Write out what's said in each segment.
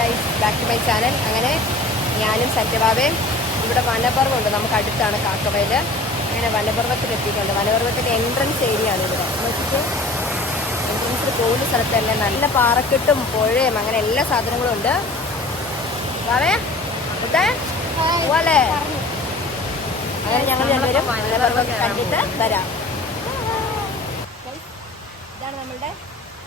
Guys, back to my channel. അങ്ങനെ ഞാനും സത്യഭാവയും ഇവിടെ വനപർവ്വമുണ്ട്, നമുക്ക് അടുത്താണ് കാക്കവയൽ. അങ്ങനെ വനപർവ്വത്തിലെത്തിയിട്ടുണ്ട്. വനപർവ്വത്തിൻ്റെ എൻട്രൻസ് ഏരിയ ആണ് ഇവിടെ. നോക്കിയിട്ട് എൻട്രൻസിൽ പോകുന്ന സ്ഥലത്ത് തന്നെ നല്ല പാറക്കെട്ടും പുഴയും അങ്ങനെ എല്ലാ സാധനങ്ങളും ഉണ്ട്. ഭാവേ പോലെ അങ്ങനെ ഞങ്ങൾ രണ്ടുപേരും വനപർവ്വം കണ്ടിട്ട് വരാം. ഇതാണ് നമ്മളുടെ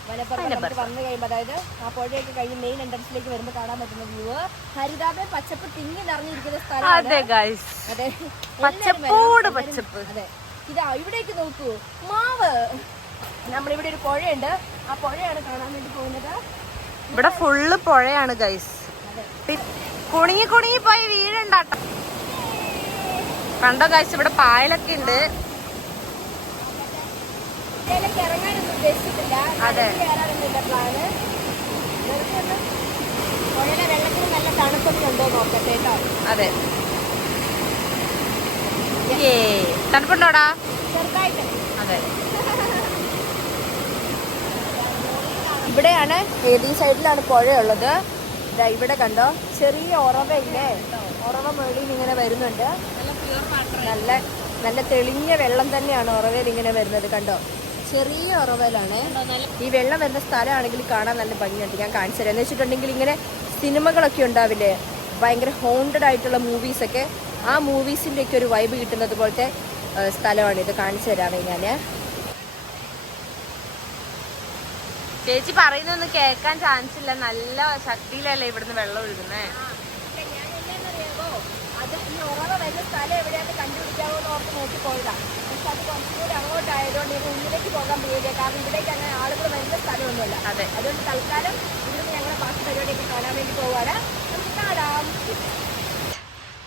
വനപർവ്വം. വന്നു കഴിയുമ്പോൾ, അതായത് ആ പുഴയൊക്കെ കഴിഞ്ഞ് മെയിൻ എൻട്രൻസിലേക്ക് വരുമ്പോൾ കാണാൻ പറ്റുന്ന വ്യൂ. ഹരിതാപ പച്ചപ്പ് തിങ്ങി നിറഞ്ഞിരിക്കുന്ന സ്ഥലമാണ്. അതെ, പച്ചപ്പോട് പച്ചപ്പ്. അതെ, ഇതാ ഇവിടേക്ക് നോക്കൂ, മാവ്. നമ്മളിവിടെ ഒരു പുഴയുണ്ട്, ആ പുഴയാണ് കാണാൻ വേണ്ടി പോകുന്നത്. ഇവിടെ ഫുള്ള് പുഴയാണ് ഗൈസ്. കുണുങ്ങി കുണുങ്ങി പോയി വീഴുണ്ടാട്ടോ. കണ്ടോ ഗൈസ്, ഇവിടെ പായലൊക്കെ ഉണ്ട്. ഇറങ്ങാനൊന്നും ഉദ്ദേശിച്ചിട്ടില്ല, കയറാനൊന്നുമില്ല പ്ലാന്. പുഴയുടെ വെള്ളത്തിന് നല്ല തണുപ്പൊക്കെ ഉണ്ടോ നോക്കട്ടെ കേട്ടോ. അതെ, തണുപ്പുണ്ടോടാ? ചെറുതായിട്ട്. അതെ, ഇവിടെയാണ്, ഈ സൈഡിലാണ് പുഴയുള്ളത്. ഇവിടെ കണ്ടോ, ചെറിയ ഉറവയില്ലേ, ഉറവ മുകളിൽ ഇങ്ങനെ വരുന്നുണ്ട്. നല്ല നല്ല തെളിഞ്ഞ വെള്ളം തന്നെയാണ് ഉറവയിൽ ഇങ്ങനെ വരുന്നത്. കണ്ടോ, ചെറിയ ഉറവയിലാണ്. ഈ വെള്ളം വരുന്ന സ്ഥലമാണെങ്കിൽ കാണാൻ നല്ല ഭംഗിയുണ്ട്. ഞാൻ കാണിച്ചു തരാം. എന്ന് വെച്ചിട്ടുണ്ടെങ്കിൽ ഇങ്ങനെ സിനിമകളൊക്കെ ഉണ്ടാവില്ലേ, ഭയങ്കര ഹോണ്ടഡ് ആയിട്ടുള്ള മൂവീസൊക്കെ, ആ മൂവീസിൻ്റെ ഒക്കെ ഒരു വൈബ് കിട്ടുന്നത് പോലത്തെ സ്ഥലമാണ് ഇത്. കാണിച്ചു തരാമേ ഞാൻ. ചേച്ചി പറയുന്നൊന്നും കേൾക്കാൻ ചാൻസ് ഇല്ല, നല്ല ശക്തിയിലല്ലേ ഇവിടുന്ന് വെള്ളം ഒഴുകുന്നേ. അത് ഈ ഉറവ വരുന്ന സ്ഥലം എവിടെയാണെന്ന് കണ്ടുപിടിക്കാമോ എന്ന് ഓർത്ത് നോക്കിപ്പോയതാ. പക്ഷെ അത് കുറച്ചും കൂടി അങ്ങോട്ടായതുകൊണ്ട് ഇത് ഉള്ളിലേക്ക് പോകാൻ പേടിയ, കാരണം ഇവിടേക്ക് അങ്ങനെ ആളുകൾ വരുന്ന സ്ഥലമൊന്നുമല്ല. അതെ, അതുകൊണ്ട് തൽക്കാലം ഇവിടുന്ന് ഞങ്ങളെ ബാക്കി പരിപാടിയൊക്കെ കാണാൻ വേണ്ടി പോവാണ്. നമുക്ക് കാണാം.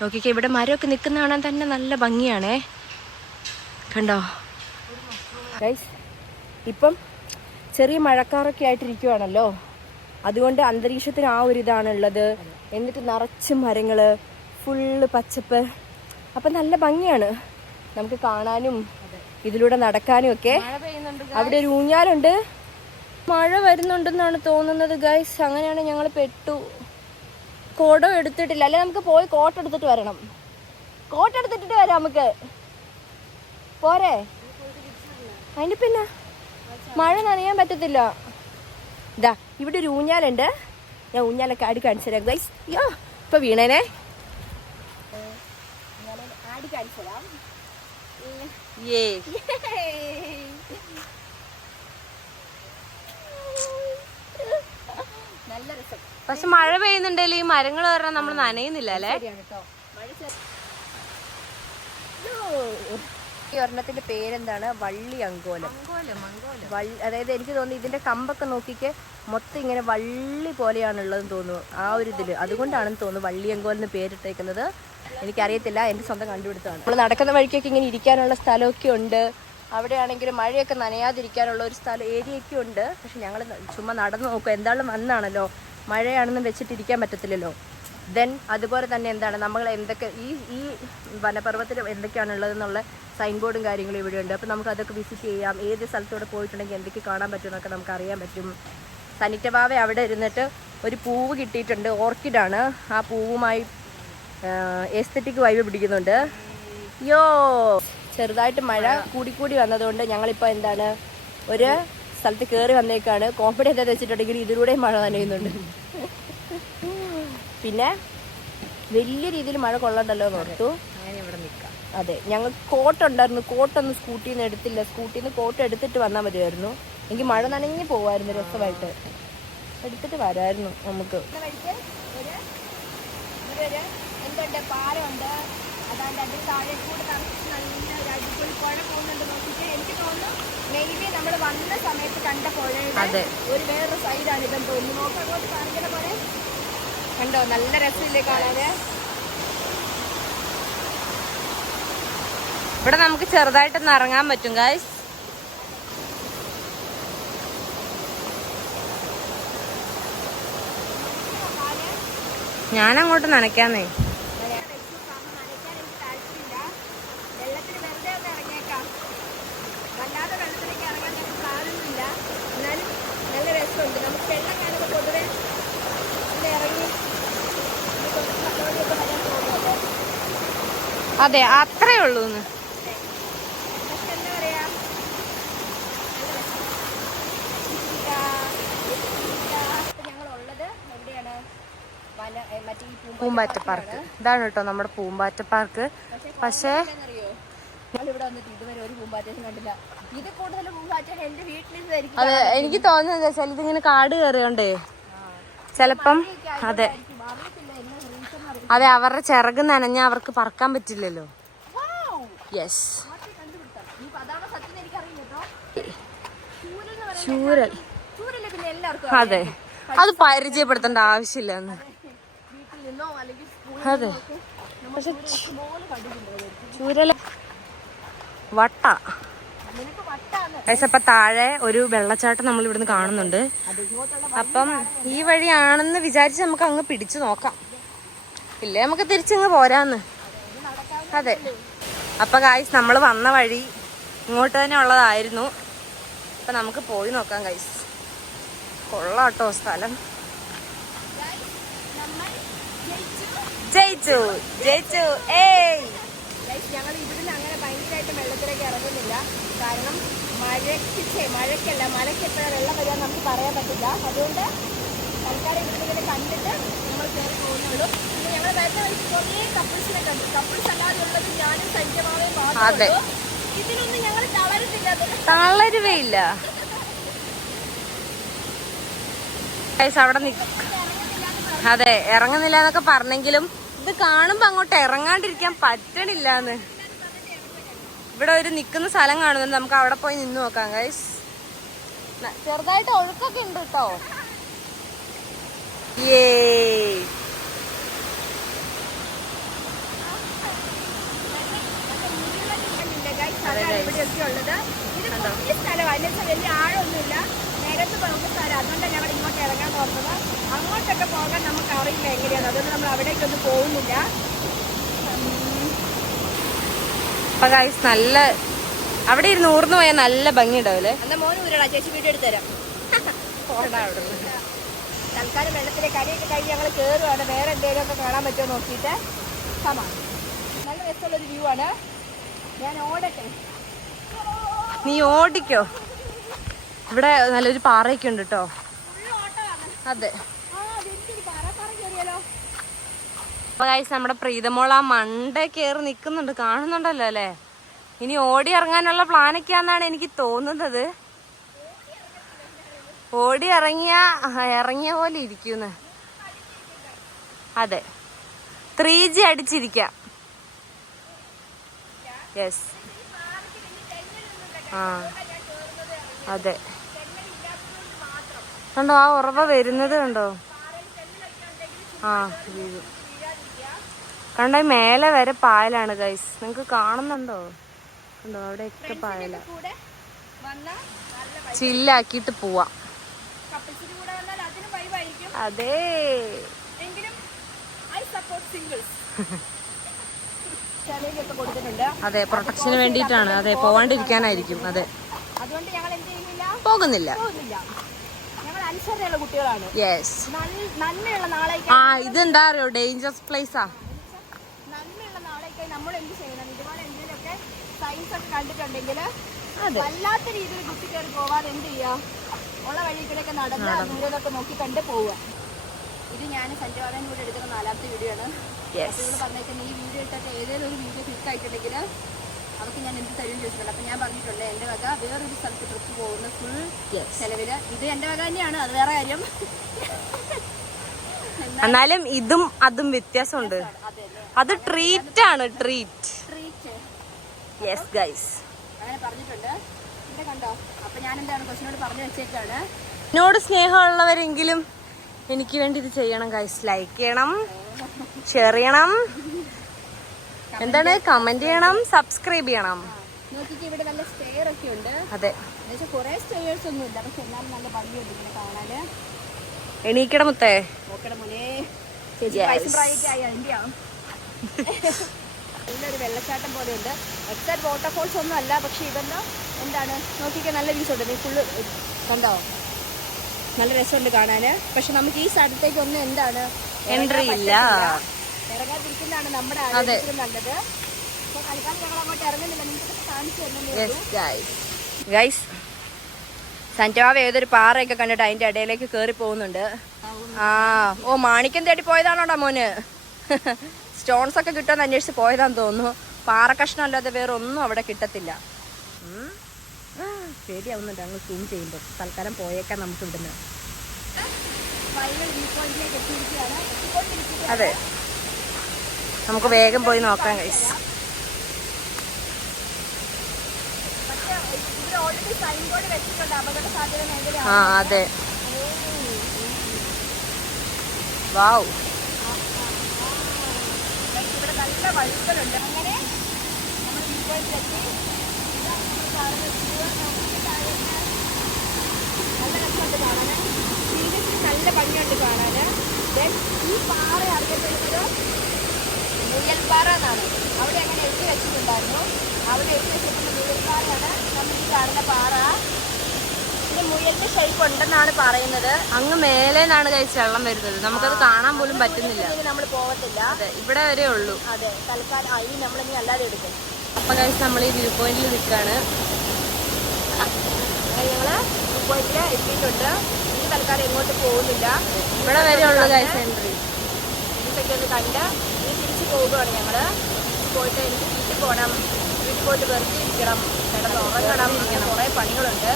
നോക്കിക്കേ, ഇവിടെ മരമൊക്കെ നിൽക്കുന്ന കാണാൻ തന്നെ നല്ല ഭംഗിയാണേ. കണ്ടോ ഗൈസ്, ഇപ്പം ചെറിയ മഴക്കാറൊക്കെ ആയിട്ടിരിക്കുവാണല്ലോ, അതുകൊണ്ട് അന്തരീക്ഷത്തിന് ആ ഒരു ഇതാണുള്ളത്. എന്നിട്ട് നിറച്ച് മരങ്ങൾ, ഫുള്ള് പച്ചപ്പ്. അപ്പം നല്ല ഭംഗിയാണ് നമുക്ക് കാണാനും ഇതിലൂടെ നടക്കാനും ഒക്കെ. അവിടെ ഒരു ഊഞ്ഞാലുണ്ട്. മഴ വരുന്നുണ്ടെന്നാണ് തോന്നുന്നത് ഗൈസ്. അങ്ങനെയാണ് ഞങ്ങൾ പെട്ടു. കോടോ എടുത്തിട്ടില്ല, അല്ലെ നമുക്ക് പോയി കോട്ട് എടുത്തിട്ട് വരണം. കോട്ട് എടുത്തിട്ട് വരാം നമുക്ക്, പോരെ? അതിന് പിന്നെ മഴ നനയാൻ പറ്റത്തില്ല. ഇതാ ഇവിടെ ഒരു ഊഞ്ഞാലുണ്ട്, ഞാൻ ഊഞ്ഞാലൊക്കെ ആടി കാണിച്ചു തരാം ഗൈസ്. അയ്യോ, ഇപ്പൊ വീണേനെ. ആടി കാണിച്ചു തരാം. നല്ല രസം. പക്ഷെ മഴ പെയ്യുന്നുണ്ടല്ലോ, ഈ മരങ്ങൾ കാരണം നമ്മൾ നനയുന്നില്ല അല്ലേ. ഈ ഒരെണ്ണത്തിന്റെ പേരെന്താണ്? വള്ളി അങ്കോലം. അതായത് എനിക്ക് തോന്നുന്നു ഇതിന്റെ കമ്പൊക്കെ നോക്കിക്ക് മൊത്തം ഇങ്ങനെ വള്ളി പോലെയാണുള്ളതെന്ന് തോന്നുന്നു, ആ ഒരു ഇതില്. അതുകൊണ്ടാണെന്ന് തോന്നുന്നു വള്ളി അങ്കോലെന്ന് പേരിട്ടേക്കുന്നത്. എനിക്കറിയത്തില്ല, എൻ്റെ സ്വന്തം കണ്ടുപിടുത്തമാണ്. നമ്മൾ നടക്കുന്ന വഴിക്കൊക്കെ ഇങ്ങനെ ഇരിക്കാനുള്ള സ്ഥലമൊക്കെ ഉണ്ട്. അവിടെയാണെങ്കിൽ മഴയൊക്കെ നനയാതിരിക്കാനുള്ള ഒരു സ്ഥലം ഏരിയയൊക്കെ ഉണ്ട്. പക്ഷെ ഞങ്ങൾ ചുമ്മാ നടന്നു നോക്കുക. എന്തായാലും വന്നാണല്ലോ, മഴയാണെന്ന് വെച്ചിട്ടിരിക്കാൻ പറ്റത്തില്ലല്ലോ. ദെൻ അതുപോലെ തന്നെ എന്താണ്, നമ്മൾ എന്തൊക്കെ ഈ വനപർവ്വത്തിൽ എന്തൊക്കെയാണുള്ളതെന്നുള്ള സൈൻ ബോർഡും കാര്യങ്ങളും ഇവിടെ ഉണ്ട്. അപ്പോൾ നമുക്ക് അതൊക്കെ വിസിറ്റ് ചെയ്യാം. ഏത് സ്ഥലത്തൂടെ പോയിട്ടുണ്ടെങ്കിൽ എന്തൊക്കെ കാണാൻ പറ്റുമെന്നൊക്കെ നമുക്ക് അറിയാൻ പറ്റും. സനിറ്റഭാവ അവിടെ ഇരുന്നിട്ട് ഒരു പൂവ് കിട്ടിയിട്ടുണ്ട്, ഓർക്കിഡാണ്. ആ പൂവുമായി എസ്തെറ്റിക് വൈബ് പിടിക്കുന്നുണ്ട്. യോ, ചെറുതായിട്ട് മഴ കൂടിക്കൂടി വന്നതുകൊണ്ട് ഞങ്ങളിപ്പോൾ എന്താണ് ഒരു സ്ഥലത്ത് കയറി വന്നേക്കാണ്. കോമ്പഡി എന്താണെന്ന് വെച്ചിട്ടുണ്ടെങ്കിൽ ഇതിലൂടെയും മഴ നനയുന്നുണ്ട്. പിന്നെ വലിയ രീതിയിൽ മഴ കൊള്ളണ്ടല്ലോ എന്ന് ഓർത്തു അങ്ങനെ ഇവിടെ നിൽക്കാം. അതെ, ഞങ്ങൾ കോട്ടുണ്ടായിരുന്നു. കോട്ടൊന്നും സ്കൂട്ടിയിൽ നിന്ന് എടുത്തില്ല. സ്കൂട്ടിയിൽ നിന്ന് കോട്ട് എടുത്തിട്ട് വന്നാൽ മതിയായിരുന്നു. എനിക്ക് മഴ നനഞ്ഞ് പോവായിരുന്നു, രസമായിട്ട് എടുത്തിട്ട് വരായിരുന്നു നമുക്ക്. എന്തുണ്ട്, പാലമുണ്ട്. അതാണ്ട് അതിന് താഴെ കൂടെ നല്ല ഒരു അടിപൊളി പുഴ പോകുന്നുണ്ട്. നോക്കിയിട്ട് എനിക്ക് തോന്നുന്നു മെയിലി നമ്മൾ വന്ന സമയത്ത് കണ്ട പുഴയുടെ ഒരു വേറൊരു സൈഡാണ് ഇതെന്ന് തോന്നുന്നു. നോക്കാം, അങ്ങോട്ട് കാണിക്കുന്ന പോലെ കണ്ടോ, നല്ല രസമില്ലേ കാണാന്. ഇവിടെ നമുക്ക് ചെറുതായിട്ടൊന്ന് ഇറങ്ങാൻ പറ്റും ഗൈസ്. ഞാനങ്ങോട്ട് നനയ്ക്കാന്നേ. വെള്ളത്തിൽ വെറുതെ ഒന്ന് ഇറങ്ങിയേക്കാം. വല്ലാതെ വെള്ളത്തിലേക്ക് ഇറങ്ങാൻ ഞങ്ങൾക്ക് സാധനമൊന്നുമില്ല, എന്നാലും നല്ല രസമുണ്ട്. നമുക്ക് വെള്ളം കാണുമ്പോൾ പൊതുവെ ഒന്ന് ഇറങ്ങി അതെ അത്രേ ഉള്ളൂ. എന്താ പറയാ, ഞങ്ങളുള്ളത് എവിടെയാണ്? മറ്റേ പൂമ്പാറ്റ പാർക്ക്. ഇതാണ് കേട്ടോ നമ്മുടെ പൂമ്പാറ്റ പാർക്ക്. പക്ഷേ ഇവിടെ വന്നിട്ട് ഇതുവരെ ഒരു പൂമ്പാറ്റയും കണ്ടില്ല. ഇത് കൂടുതൽ പൂമ്പാറ്റ എന്റെ വീട്ടിലിരുന്നായിരിക്കും. അതെ, എനിക്ക് തോന്നുന്നത് വെച്ചാൽ ഇതിങ്ങനെ കാട് കയറിയോണ്ടേ ചെലപ്പം. അതെ അതെ, അവരുടെ ചിറക് നനഞ്ഞ അവർക്ക് പറക്കാൻ പറ്റില്ലല്ലോ. യെസ്, ചൂരൽ. അതെ, അത് പരിചയപ്പെടുത്തേണ്ട ആവശ്യമില്ല. അതെ, പക്ഷെ ചൂരൽ വട്ട. ഇപ്പൊ താഴെ ഒരു വെള്ളച്ചാട്ടം നമ്മൾ ഇവിടുന്ന് കാണുന്നുണ്ട്. അപ്പം ഈ വഴിയാണെന്ന് വിചാരിച്ച് നമുക്ക് അങ്ങ് പിടിച്ചു നോക്കാം. ഇല്ലേ നമുക്ക് തിരിച്ചങ്ങ് പോരാന്ന്. അതെ, അപ്പൊ ഗൈസ് നമ്മൾ വന്ന വഴി ഇങ്ങോട്ട് തന്നെ ഉള്ളതായിരുന്നു. അപ്പൊ നമുക്ക് പോയി നോക്കാം ഗൈസ്. കൊള്ളാട്ടോ സ്ഥലം. ജയിച്ചു ജയിച്ചു. ഏയ്, ഞങ്ങൾ ഇവിടുന്ന് അങ്ങനെ ഭയങ്കരമായിട്ട് വെള്ളത്തിലേക്ക് ഇറങ്ങുന്നില്ല. കാരണം മഴയ്ക്കല്ല, മഴയ്ക്ക് എപ്പോഴാണ് വെള്ളം വരാൻ നമുക്ക് പറയാൻ പറ്റില്ല. അതുകൊണ്ട് തൽക്കാലം ഇവിടുന്ന് കണ്ടിട്ട് നമ്മൾ കയറി പോകുന്നുള്ളൂ. പിന്നെ ഞങ്ങൾ വരുന്ന വഴി കുറേ കപ്പിൾസിനെ കണ്ടു. കപ്പിൾസ് അല്ലാതെ ഉള്ളത് ഞാനും സൈന്യമാവേ മാത്രമേ. ഇതിനൊന്നും ഞങ്ങൾ തളരുകയില്ല. അവിടെ അതെ, ഇറങ്ങുന്നില്ല എന്നൊക്കെ പറഞ്ഞെങ്കിലും ഇത് കാണുമ്പോ അങ്ങോട്ട് ഇറങ്ങാണ്ടിരിക്കാൻ പറ്റണില്ലാന്ന്. ഇവിടെ ഒരു നിക്കുന്ന സ്ഥലം കാണുന്നുണ്ട്, നമുക്ക് അവിടെ പോയി നിന്ന് നോക്കാം ഗൈസ്. ചെറുതായിട്ട് ഒഴുക്കൊക്കെ ഉണ്ട് കേട്ടോ. വലിയ ആഴമൊന്നുമില്ല, നേരത്ത് പോകുന്ന സ്ഥലം. അതുകൊണ്ടാണ് ഞങ്ങൾ ഇങ്ങോട്ട് ഇറങ്ങാൻ തോന്നുന്നത്. അങ്ങോട്ടൊക്കെ പോകാൻ നമുക്ക് അറിയില്ല എങ്ങനെയാണ്, അതുകൊണ്ട് നമ്മൾ അവിടേക്കൊന്നും പോകുന്നില്ല. അപ്പൊ ഗൈസ് നല്ല അവിടെ ഇരുന്ന് ഊർന്നു പോയാൽ നല്ല ഭംഗി ഉണ്ടാവില്ലേ? എന്നാ മോന് ഊരടാ, ചേച്ചി വീഡിയോ എടുത്തു തരാം. തൽക്കാലം വെള്ളത്തിലേക്ക് അടിയൊക്കെ കഴിഞ്ഞ് ഞങ്ങൾ കയറുവാണ്. വേറെ എന്തെങ്കിലും ഒക്കെ കാണാൻ പറ്റുമോ നോക്കിയിട്ട്. നല്ല രസമുള്ളൊരു വ്യൂ ആണ്. ഞാൻ ഓടട്ടെ. നീ ഓടിക്കോ. ഇവിടെ നല്ലൊരു പാറയൊക്കെ ഉണ്ട് കേട്ടോ. അതെ, നമ്മുടെ പ്രീതമോൾ ആ മണ്ട കയറി നിക്കുന്നുണ്ട്, കാണുന്നുണ്ടല്ലോ അല്ലേ? ഇനി ഓടി ഇറങ്ങാനുള്ള പ്ലാനൊക്കെയാന്നാണ് എനിക്ക് തോന്നുന്നത്. ഓടി ഇറങ്ങിയ പോലെ ഇരിക്കുന്നു. അതെ, 3G അടിച്ചിരിക്കാം. യെസ്, ആ അതെ, കണ്ടോ ആ ഉറവ വരുന്നത് കണ്ടോ? ആ വീഴും. കണ്ടോ മേലെ വരെ പായലാണ് ഗൈസ്, നിങ്ങക്ക് കാണുന്നുണ്ടോ? കണ്ടോ അവിടെയൊക്കെ പായല. ചില്ലാക്കിട്ട് പോവാം. അതെ, അതെ, പ്രൊട്ടക്ഷന് വേണ്ടിയിട്ടാണ്. അതെ, പോവാണ്ടിരിക്കാനായിരിക്കും. അതെ, അതുകൊണ്ട് ഞങ്ങൾ എന്ത് ചെയ്യുന്നില്ല, പോകുന്നില്ല. ഞങ്ങൾ അനുസരണയുള്ള കുട്ടികളാണ്. യെസ്, നന്മയുള്ള നാളേക്ക്. ആ ഇതെന്താ അറിയോ, ഡേഞ്ചറസ് പ്ലേസാ. നന്മയുള്ള നാളേക്കായി നമ്മൾ എന്ത് ചെയ്യണം? ഇതുപോലെ എന്തെങ്കിലുമൊക്കെ സയൻസ് ഒക്കെ കണ്ടിട്ടുണ്ടെങ്കിൽ വല്ലാത്ത രീതിയിൽ കുത്തി കയറി പോവാതെ എന്ത് ചെയ്യുക, ഉള്ള വഴികളൊക്കെ നടന്ന് ദൂരതൊക്കെ നോക്കി കണ്ട് പോവുക. ഇത് ഞാൻ സഞ്ജയവാദൻ കൂടെ എടുക്കുന്ന 4ാമത്തെ വീഡിയോ ആണ്. നിങ്ങൾ പറഞ്ഞേക്കുന്നത് ഈ വീഡിയോ ഇട്ടിട്ട് ഏതെങ്കിലും ഒരു വീഡിയോ ക്ലിക്ക് ആയിട്ടുണ്ടെങ്കിൽ അവർക്ക് ഞാൻ എന്ത് തരും ചോദിച്ചിട്ടുണ്ട്. അപ്പം ഞാൻ പറഞ്ഞിട്ടുണ്ട് എൻ്റെ വക വേറൊരു സ്ഥലത്ത് ട്രിപ്പ് പോകുന്ന ഫുൾ ചെലവില്. ഇത് എൻ്റെ വക തന്നെയാണ്, അത് വേറെ കാര്യം. എന്നാലും ഇതും അതും വ്യത്യാസമുണ്ട്. അത് ട്രീറ്റ് ആണ്, ട്രീറ്റ്. യെസ് ഗൈസ്, അങ്ങനെ പറഞ്ഞിട്ടുണ്ട്. ഇവിടെ കണ്ടോ? അപ്പൊ ഞാൻ എന്താണ് കൊച്ചിനോട് പറഞ്ഞു വെച്ചേക്കാണ്, എന്നോട് സ്നേഹമുള്ളവരെങ്കിലും എനിക്ക് വേണ്ടി ഇത് ചെയ്യണം ഗൈസ്. ലൈക്ക് ചെയ്യണം, ഷെയർ ചെയ്യണം, എന്താണ് കമന്റ് ചെയ്യണം, സബ്സ്ക്രൈബ് ചെയ്യണം. നോക്കിക്ക് ഇവിടെ നല്ല സ്റ്റെയർ ഒക്കെ ഉണ്ട്. അതെ, കുറെ സ്റ്റെയർസ് ഒന്നും ഇല്ല, പക്ഷെ എല്ലാരും നല്ല ഭംഗിയുണ്ട് ഇങ്ങനെ കാണാന്. എണീക്കട മുത്തേ, നോക്കണം മോനെ. ചേച്ചി പ്രായമൊക്കെ ആയി അതിന്റെയാ. നല്ലൊരു വെള്ളച്ചാട്ടം പോലെ ഉണ്ട്. എക്സാക്ട് വാട്ടർഫോൾസ് ഒന്നും അല്ല, പക്ഷെ ഇതെല്ലാം എന്താണ് നോക്കിക്കാൻ നല്ല വ്യൂസ് ഉണ്ട്. ഫുള്ള് കണ്ടോ, നല്ല രസമുണ്ട് കാണാന്. പക്ഷെ നമുക്ക് ഈ സ്ഥലത്തേക്ക് ഒന്നും എന്താണ് എൻട്രി ഇല്ല, ഇറങ്ങാതിരിക്കുന്നതാണ് നമ്മുടെ ആരോഗ്യത്തിന് നല്ലത്. ഗൈസ് സന്റവാവ് ഏതൊരു പാറയൊക്കെ കണ്ടിട്ട് അതിന്റെ ഇടയിലേക്ക് കേറി പോകുന്നുണ്ട്. ഓ മാണിക്യം തേടി പോയതാണോടാ മോന്. സ്റ്റോൺസ് ഒക്കെ കിട്ടുമെന്ന് അന്വേഷിച്ച് പോയതാന്ന് തോന്നുന്നു. പാറ കഷ്ണം അല്ലാതെ വേറെ ഒന്നും അവിടെ കിട്ടത്തില്ല. പേടിയാവുന്നുണ്ട് അങ്ങ് സൂം ചെയ്യുമ്പോൾ. തൽക്കാലം പോയേക്കാൻ നമുക്ക് ഇവിടുന്ന്. അതെ, നമുക്ക് വേഗം പോയി നോക്കാം ഗൈസ്. അതെ, വാവ്, ഇവിടെ നല്ല വഴുക്കലുണ്ട്. അങ്ങനെ നമ്മൾ വ്യൂ പോയിന്റിലെത്തി. നല്ല രസമുണ്ട് കാണാൻ. സീരിയസ്ലി നല്ല ഭംഗിയുണ്ട് കാണാൻ. ഈ പാറ അറിയപ്പെടുന്നത് മുയൽപ്പാറ എന്നാണ്. അവിടെ അങ്ങനെ എഴുതി വെച്ചിട്ടുണ്ടായിരുന്നു. അവിടെ എഴുതി വെച്ചിട്ടുള്ള മുയൽപ്പാറയാണ് നമ്മൾ ഈ കാണുന്ന പാറ. ഇതിന് മുയലിന്റെ ഷേപ്പ് ഉണ്ടെന്നാണ് പറയുന്നത്. അങ്ങ് മേലേന്നാണ് കഴിച്ച് വെള്ളം വരുന്നത്. നമുക്കത് കാണാൻ പോലും പറ്റുന്നില്ല. നമ്മൾ പോകത്തില്ല. അതെ, ഇവിടെ വരെ ഉള്ളൂ. അതെ, തൽക്കാലം ഈ നമ്മളിനി അല്ലാതെ എടുക്കും. അപ്പൊ കഴിച്ച് നമ്മൾ ഈ വ്യൂ പോയിന്റിൽ നിൽക്കാണ്. ഞങ്ങള് വ്യൂ പോയിന്റിൽ എത്തിയിട്ടുണ്ട്. ഈ തൽക്കാലം എങ്ങോട്ട് പോകുന്നില്ല. ഇവിടെ വരെ ഉള്ളു കഴിച്ച് എൻട്രി. ഇതൊക്കെ ഒന്ന് കണ്ട് ഇനി തിരിച്ച് പോവുകയാണ് ഞങ്ങള്. പോയിട്ട് എനിക്ക് വീട്ടിൽ പോകണം. വീട്ടിൽ പോയിട്ട് വെറുതെ ഇരിക്കണം, കിടന്ന് ഉറങ്ങണം. ഇങ്ങനെ കുറേ പണികളുണ്ട്.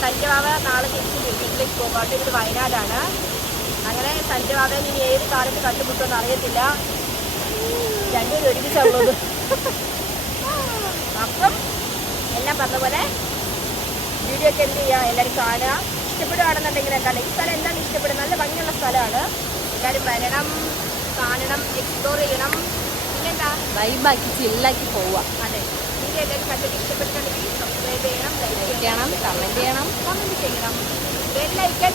സന്റവാവ നാളെ തിരിച്ച് വീട്ടിലേക്ക് പോകാണ്ട്. ഇത് വയനാടാണ്. അങ്ങനെ സന്റവാവയെ ഇനി ഏത് കാലത്ത് കണ്ടുമുട്ടുമെന്ന് അറിയത്തില്ല. രണ്ടുപേരും ഒരുമിച്ചുള്ളത്. അപ്പം എല്ലാം പറഞ്ഞ പോലെ വീഡിയോ ഒക്കെ എന്ത് ചെയ്യുക, എല്ലാവരും കാണുക. ഇഷ്ടപ്പെടുകയാണെന്നുണ്ടെങ്കിൽ എന്താണ്, ഈ സ്ഥലം എന്താണ് ഇഷ്ടപ്പെടുന്നത്, നല്ല ഭംഗിയുള്ള സ്ഥലമാണ്. എല്ലാവരും വരണം, കാണണം, എക്സ്പ്ലോർ ചെയ്യണം. പിന്നെന്താ, വൈബാക്കി ചില്ലാക്കി പോവുക. അതെ, വീഡിയോ എല്ലാവരും കണ്ടിട്ട് ഇഷ്ടപ്പെട്ടിട്ടുണ്ടെങ്കിൽ സബ്സ്ക്രൈബ് ചെയ്യണം, ലൈക്ക് ചെയ്യണം, കമന്റ് ചെയ്യണം, കമന്റ് ചെയ്യണം, ബെൽ ഐക്കൺ